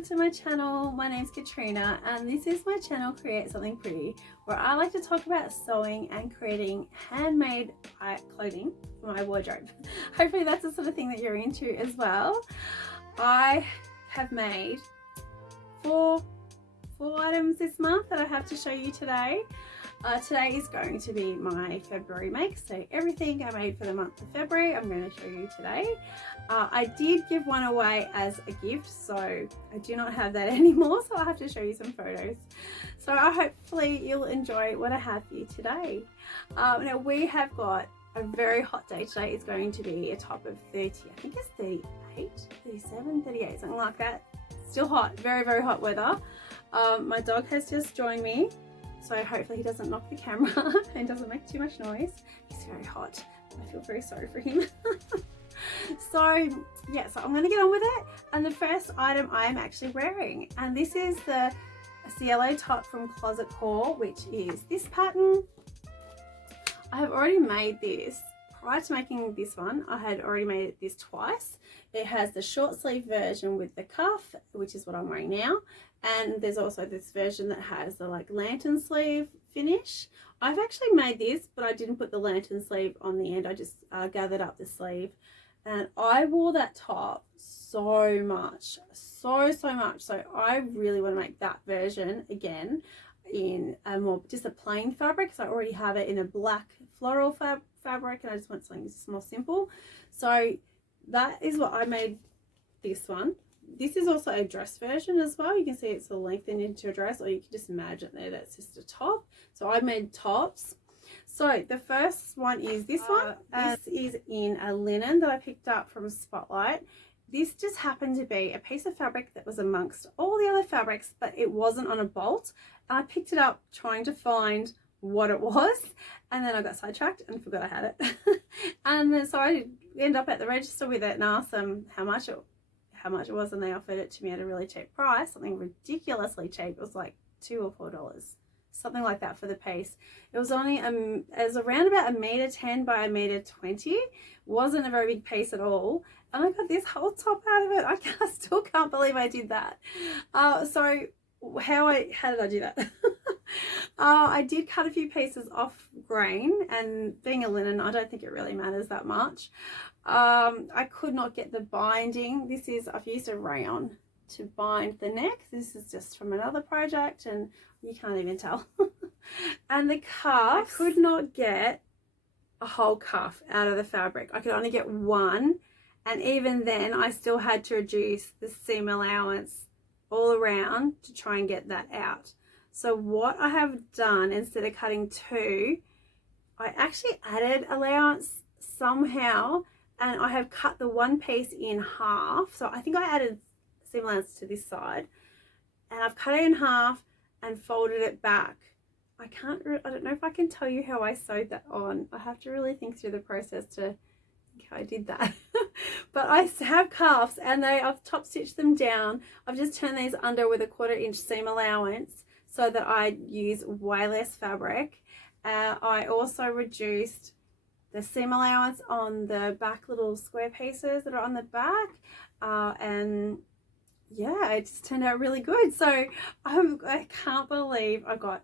welcome to my channel. My name's Katrina and this is my channel Create Something Pretty, where I like to talk about sewing and creating handmade clothing for my wardrobe. Hopefully that's the sort of thing that you're into as well. I have made four items this month that I have to show you today. Today is going to be my February make, so everything I made for the month of February I'm going to show you today. I did give one away as a gift, so I do not have that anymore, so I'll have to show you some photos. So hopefully you'll enjoy what I have for you today. Now we have got a very hot day today. It's going to be a top of 30, I think it's 38, 37, 38, something like that. Still hot, very, very hot weather. My dog has just joined me, so hopefully he doesn't knock the camera and doesn't make too much noise. He's very hot. I feel very sorry for him. So yeah, so I'm going to get on with it. And the first item I am actually wearing, and this is the CLA top from Closet Core, which is this pattern. I have already made this. Prior to making this one, I had already made this twice. It has the short sleeve version with the cuff, which is what I'm wearing now, and there's also this version that has the like lantern sleeve finish. I've actually made this, but I didn't put the lantern sleeve on the end. I just gathered up the sleeve, and I wore that top so much, so much. So I really want to make that version again in a more just a plain fabric, so I already have it in a black floral fabric, and I just want something just more simple. So that is what I made this one. This is also a dress version as well. You can see it's sort of lengthened into a dress, or you can just imagine there that's just a top. So I made tops. So the first one is this one. This is in a linen that I picked up from Spotlight. This just happened to be a piece of fabric that was amongst all the other fabrics, but it wasn't on a bolt. And I picked it up trying to find what it was, and then I got sidetracked and forgot I had it. And then so I ended up at the register with it and asked them how much it was, and they offered it to me at a really cheap price, something ridiculously cheap. It was like $2 or $4, something like that for the piece. It was only it was around about 1.10 by 1.20. Wasn't a very big piece at all, and I got this whole top out of it. I still can't believe I did that. So how did I do that? I did cut a few pieces off grain, and being a linen, I don't think it really matters that much. I could not get the binding. I've used a rayon to bind the neck. This is just from another project, and you can't even tell. And the cuff, I could not get a whole cuff out of the fabric. I could only get one, and even then I still had to reduce the seam allowance all around to try and get that out. So what I have done, instead of cutting two, I actually added allowance somehow, and I have cut the one piece in half. So I think I added seam allowance to this side, and I've cut it in half and folded it back. I don't know if I can tell you how I sewed that on. I have to really think through the process to think how I did that. But I have cuffs, and I've top stitched them down. I've just turned these under with a 1/4 inch seam allowance so that I use way less fabric. I also reduced the seam allowance on the back little square pieces that are on the back, and yeah, it just turned out really good. So I can't believe I got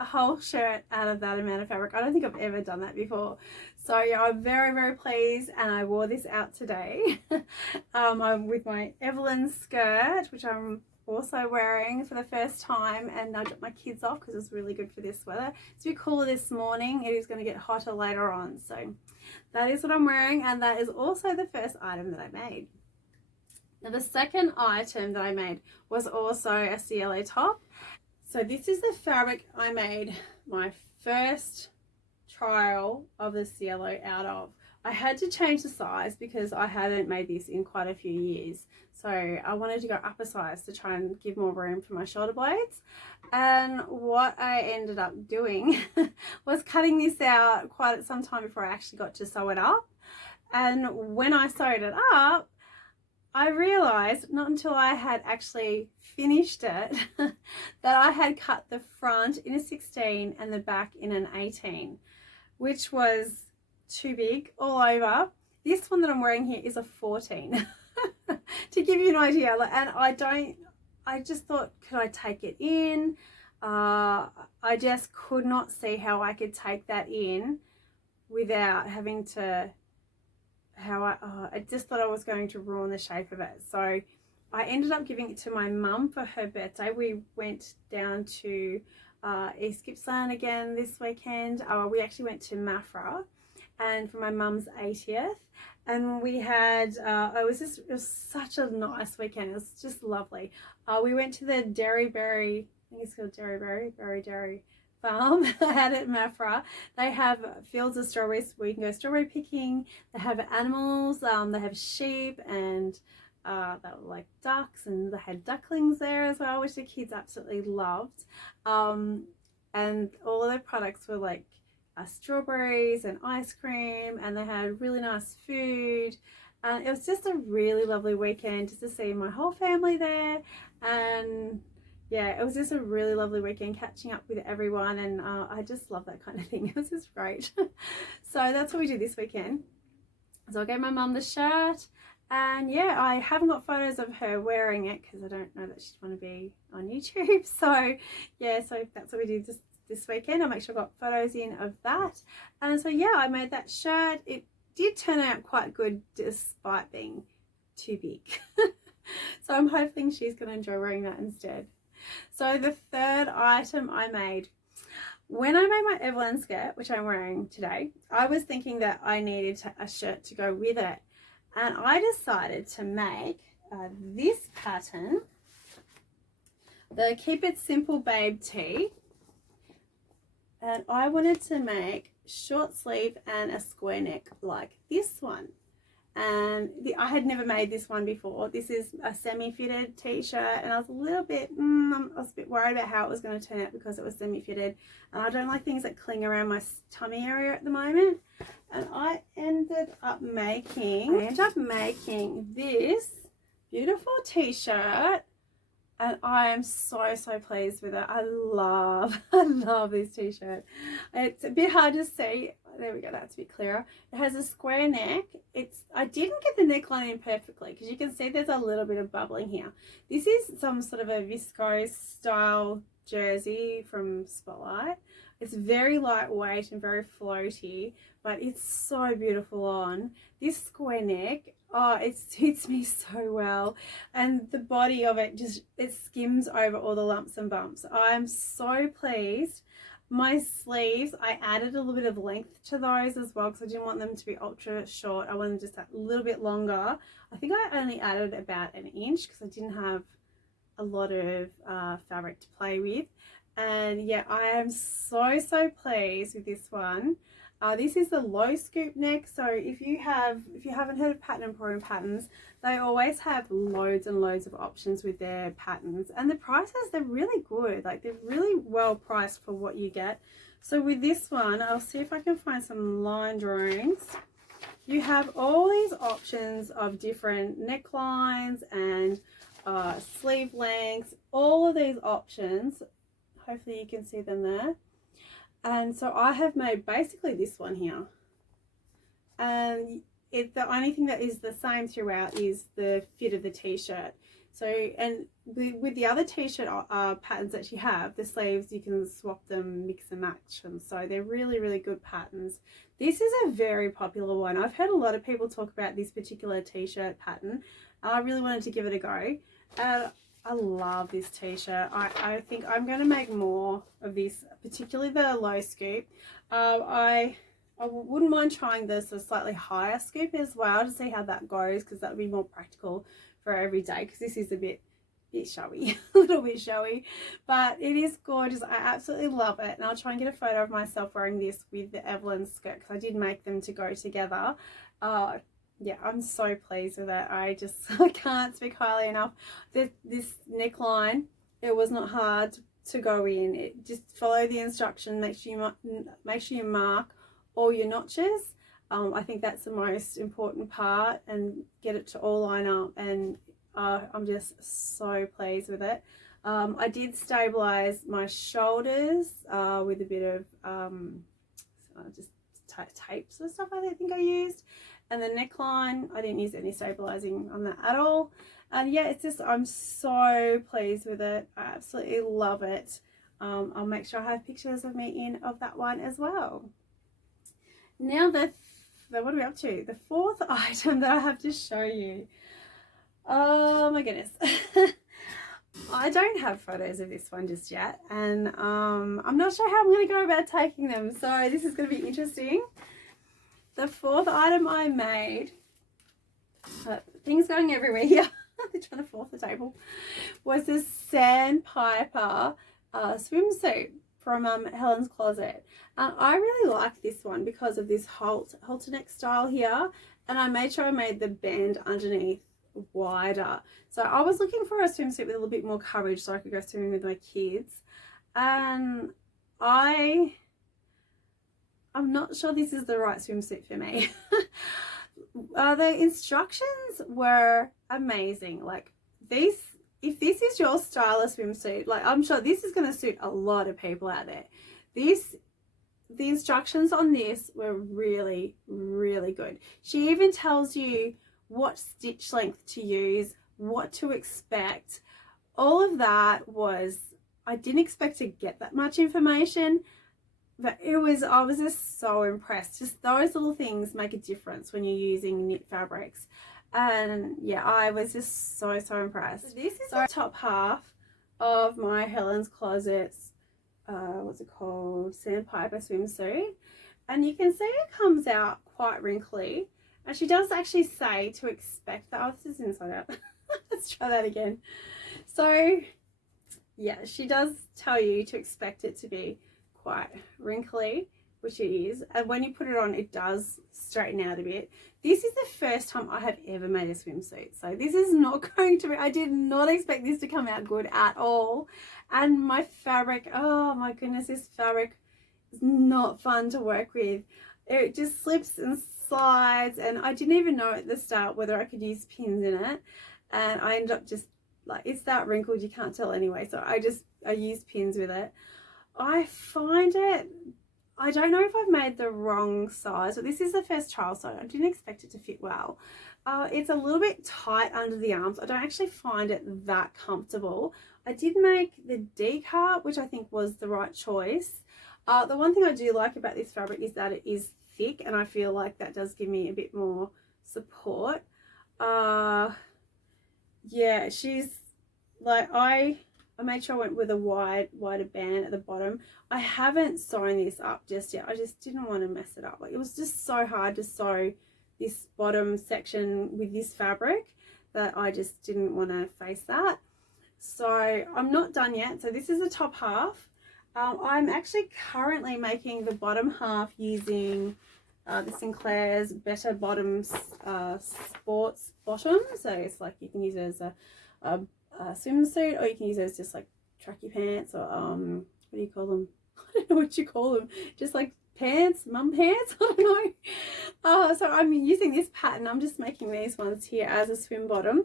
a whole shirt out of that amount of fabric. I don't think I've ever done that before. So yeah, I'm very, very pleased, and I wore this out today. I'm with my Helens skirt, which I'm also wearing for the first time, and I dropped my kids off because it's really good for this weather. It's a bit cooler this morning. It is going to get hotter later on. So that is what I'm wearing, and that is also the first item that I made. Now the second item that I made was also a CLA top. So this is the fabric I made my first trial of the CLO out of. I had to change the size because I hadn't made this in quite a few years. So I wanted to go up a size to try and give more room for my shoulder blades. And what I ended up doing was cutting this out quite some time before I actually got to sew it up. And when I sewed it up, I realized, not until I had actually finished it, that I had cut the front in a 16 and the back in an 18, which was too big all over. This one that I'm wearing here is a 14. To give you an idea, and I just thought, could I take it in? I just could not see how I could take that in without having to, I just thought I was going to ruin the shape of it. So I ended up giving it to my mum for her birthday. We went down to East Gippsland again this weekend. We actually went to Maffra, and for my mum's 80th, and we had it was such a nice weekend. It was just lovely. We went to the Derryberry, I think it's called Derry farm out at Maffra. They have fields of strawberries where you can go strawberry picking. They have animals, they have sheep, and they were like ducks, and they had ducklings there as well, which the kids absolutely loved. And all of their products were like strawberries and ice cream, and they had really nice food. It was just a really lovely weekend just to see my whole family there, and yeah, it was just a really lovely weekend catching up with everyone, and I just love that kind of thing. It was just great. So that's what we did this weekend. So I gave my mum the shirt, and yeah, I haven't got photos of her wearing it because I don't know that she'd want to be on YouTube. So yeah, so that's what we did this weekend. I'll make sure I got photos in of that. And so yeah, I made that shirt. It did turn out quite good despite being too big. So I'm hoping she's going to enjoy wearing that instead. So the third item I made, when I made my Evelyn skirt, which I'm wearing today, I was thinking that I needed a shirt to go with it, and I decided to make this pattern, the Keep It Simple Babe tee, and I wanted to make short sleeve and a square neck like this one. And I had never made this one before. This is a semi-fitted t-shirt, and I was a little bit worried about how it was going to turn out because it was semi-fitted, and I don't like things that cling around my tummy area at the moment. And I ended up making this beautiful t-shirt, and I am so pleased with it. I love this t-shirt. It's a bit hard to see. There we go, that's a bit clearer. It has a square neck. I didn't get the neckline in perfectly because you can see there's a little bit of bubbling here. This is some sort of a viscose style jersey from Spotlight. It's very lightweight and very floaty, but it's so beautiful on. This square neck, oh, it suits me so well. And the body of it it skims over all the lumps and bumps. I'm so pleased. My sleeves, I added a little bit of length to those as well because I didn't want them to be ultra short. I wanted just a little bit longer. I think I only added about an inch because I didn't have a lot of fabric to play with. And yeah, I am so pleased with this one. This is the low scoop neck. So if you haven't heard of Pattern Emporium Patterns, they always have loads and loads of options with their patterns, and the prices, they're really good. Like, they're really well priced for what you get. So with this one, I'll see if I can find some line drawings. You have all these options of different necklines and sleeve lengths, all of these options. Hopefully you can see them there. And so I have made basically this one here, and the only thing that is the same throughout is the fit of the t-shirt. So, and with the other t-shirt patterns that you have, the sleeves, you can swap them, mix and match them. So they're really good patterns. This is a very popular one. I've heard a lot of people talk about this particular t-shirt pattern, and I really wanted to give it a go. I love this t-shirt. I think I'm going to make more of this, particularly the low scoop. I wouldn't mind trying this a slightly higher scoop as well to see how that goes, because that would be more practical for every day, because this is a bit showy, a little bit showy, but it is gorgeous. I absolutely love it, and I'll try and get a photo of myself wearing this with the Evelyn skirt because I did make them to go together. Yeah, I'm so pleased with it. I can't speak highly enough. This neckline, it was not hard to go in. It just follow the instruction. Make sure you mark all your notches. I think that's the most important part, and get it to all line up. And I'm just so pleased with it. I did stabilize my shoulders with a bit of just tapes and stuff I think I used. And the neckline, I didn't use any stabilizing on that at all. And yeah, it's just, I'm so pleased with it. I absolutely love it. I'll make sure I have pictures of me in of that one as well. Now what are we up to? The fourth item that I have to show you. Oh my goodness. I don't have photos of this one just yet, and I'm not sure how I'm going to go about taking them, so this is going to be interesting. The fourth item I made, things going everywhere here, they're trying to fall off the table, was this Sandpiper swimsuit from Helen's Closet. I really like this one because of this halter neck style here, and I made sure I made the band underneath wider. So I was looking for a swimsuit with a little bit more coverage so I could go swimming with my kids, and I'm not sure this is the right swimsuit for me. The instructions were amazing. Like, if this is your Styla swimsuit, like, I'm sure this is going to suit a lot of people out there. The instructions on this were really, really good. She even tells you what stitch length to use, what to expect. All of that I didn't expect to get that much information, but I was just so impressed. Just those little things make a difference when you're using knit fabrics. And yeah, I was just so impressed. So this is the top half of my Helen's Closet's what's it called, Sandpiper swimsuit, and you can see it comes out quite wrinkly, and she does actually say to expect that. Oh, this is inside out. Let's try that again. So yeah, she does tell you to expect it to be quite wrinkly, which it is, and when you put it on, it does straighten out a bit. This is the first time I have ever made a swimsuit, so this is not going to be, I did not expect this to come out good at all. And my fabric, oh my goodness, this fabric is not fun to work with. It just slips and slides, and I didn't even know at the start whether I could use pins in it, and I ended up just like, it's that wrinkled, you can't tell anyway, so I used pins with it. I find it, I don't know if I've made the wrong size, but this is the first trial, so I didn't expect it to fit well. It's a little bit tight under the arms. I don't actually find it that comfortable. I did make the D-cut, which I think was the right choice. The one thing I do like about this fabric is that it is thick, and I feel like that does give me a bit more support. Yeah, she's like, I made sure I went with a wider band at the bottom. I haven't sewn this up just yet. I just didn't want to mess it up. Like, it was just so hard to sew this bottom section with this fabric that I just didn't want to face that. So I'm not done yet. So this is the top half. I'm actually currently making the bottom half using the Sinclair's Better Bottoms sports bottom. So it's like, you can use it as a swimsuit, or you can use it as just like tracky pants, or what do you call them? I don't know what you call them, just like pants, mum pants, I don't know. So I'm using this pattern. I'm just making these ones here as a swim bottom.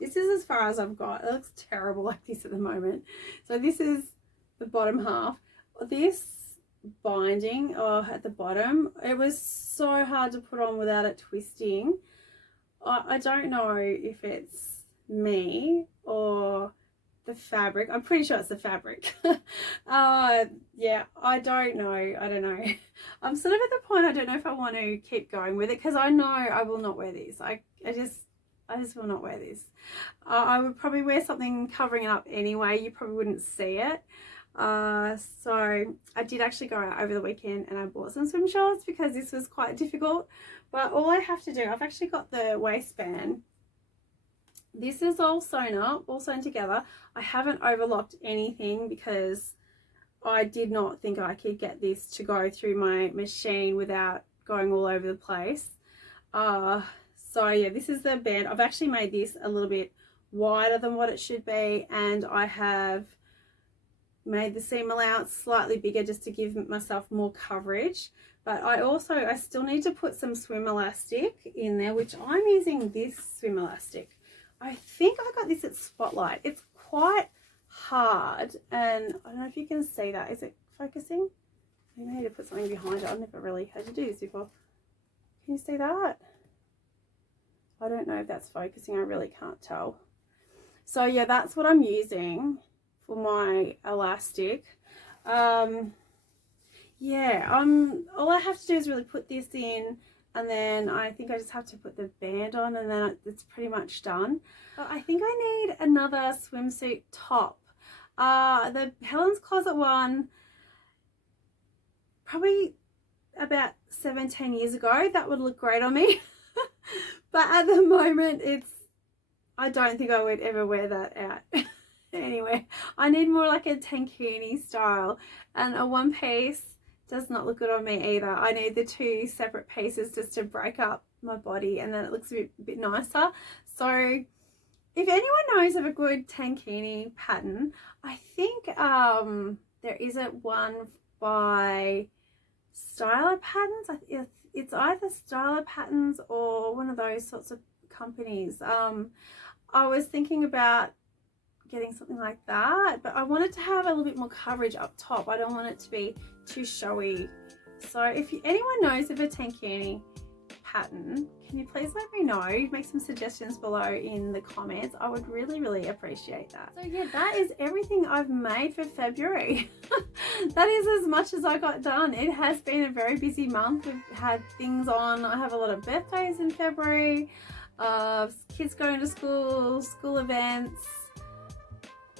This is as far as I've got. It looks terrible like this at the moment. So this is the bottom half. This binding at the bottom, it was so hard to put on without it twisting. I don't know if it's me or the fabric. I'm pretty sure it's the fabric. Yeah, I don't know. I'm sort of at the point, I don't know if I want to keep going with it, because I know I will not wear this. I just will not wear this. I would probably wear something covering it up anyway. You probably wouldn't see it. So I did actually go out over the weekend and I bought some swim shorts because this was quite difficult. But all I have to do, I've actually got the waistband. This is all sewn up, all sewn together. I haven't overlocked anything because I did not think I could get this to go through my machine without going all over the place. So yeah, this is the band. I've actually made this a little bit wider than what it should be, and I have made the seam allowance slightly bigger just to give myself more coverage. But I still need to put some swim elastic in there, which I'm using this swim elastic. I think I got this at Spotlight. It's quite hard, and I don't know if you can see that. Is it focusing? Maybe I need to put something behind it. I've never really had to do this before. Can you see that? I don't know if that's focusing, I really can't tell. So yeah, that's what I'm using for my elastic. Yeah, all I have to do is really put this in, and then I think I just have to put the band on, and then it's pretty much done. But I think I need another swimsuit top. The Helens Closet one, probably about 17 years ago, that would look great on me. But at the moment, I don't think I would ever wear that out. Anyway, I need more like a tankini style, and a one piece does not look good on me either. I need the two separate pieces just to break up my body, and then it looks a bit nicer. So if anyone knows of a good tankini pattern, I think there isn't one by Styla Patterns. It's either Styla Patterns or one of those sorts of companies. I was thinking about getting something like that, but I wanted to have a little bit more coverage up top. I don't want it to be too showy. So if anyone knows of a tankini pattern, can you please let me know? Make some suggestions below in the comments. I would really appreciate that. So yeah, that is everything I've made for February. That is as much as I got done. It has been a very busy month. We've had things on. I have a lot of birthdays in February, kids going to school events,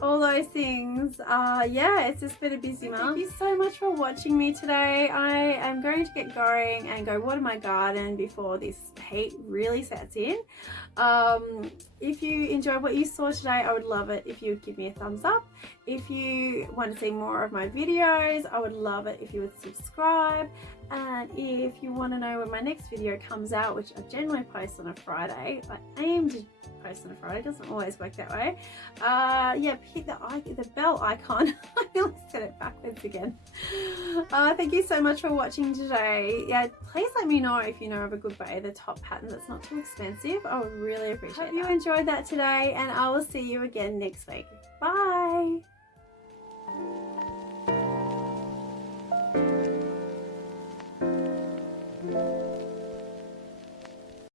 all those things. Yeah, it's just been a busy month. Thank you so much for watching me today. I am going to get going and go water my garden before this heat really sets in. If you enjoyed what you saw today, I would love it if you would give me a thumbs up. If you want to see more of my videos, I would love it if you would subscribe. And if you want to know when my next video comes out, which I generally post on a Friday, I aim to post on a Friday, it doesn't always work that way. Yeah, hit the bell icon. I nearly said it backwards again. Thank you so much for watching today. Yeah, please let me know if you know of a good way, the top pattern that's not too expensive. I would really appreciate it. Hope you enjoyed that today, and I will see you again next week. Bye.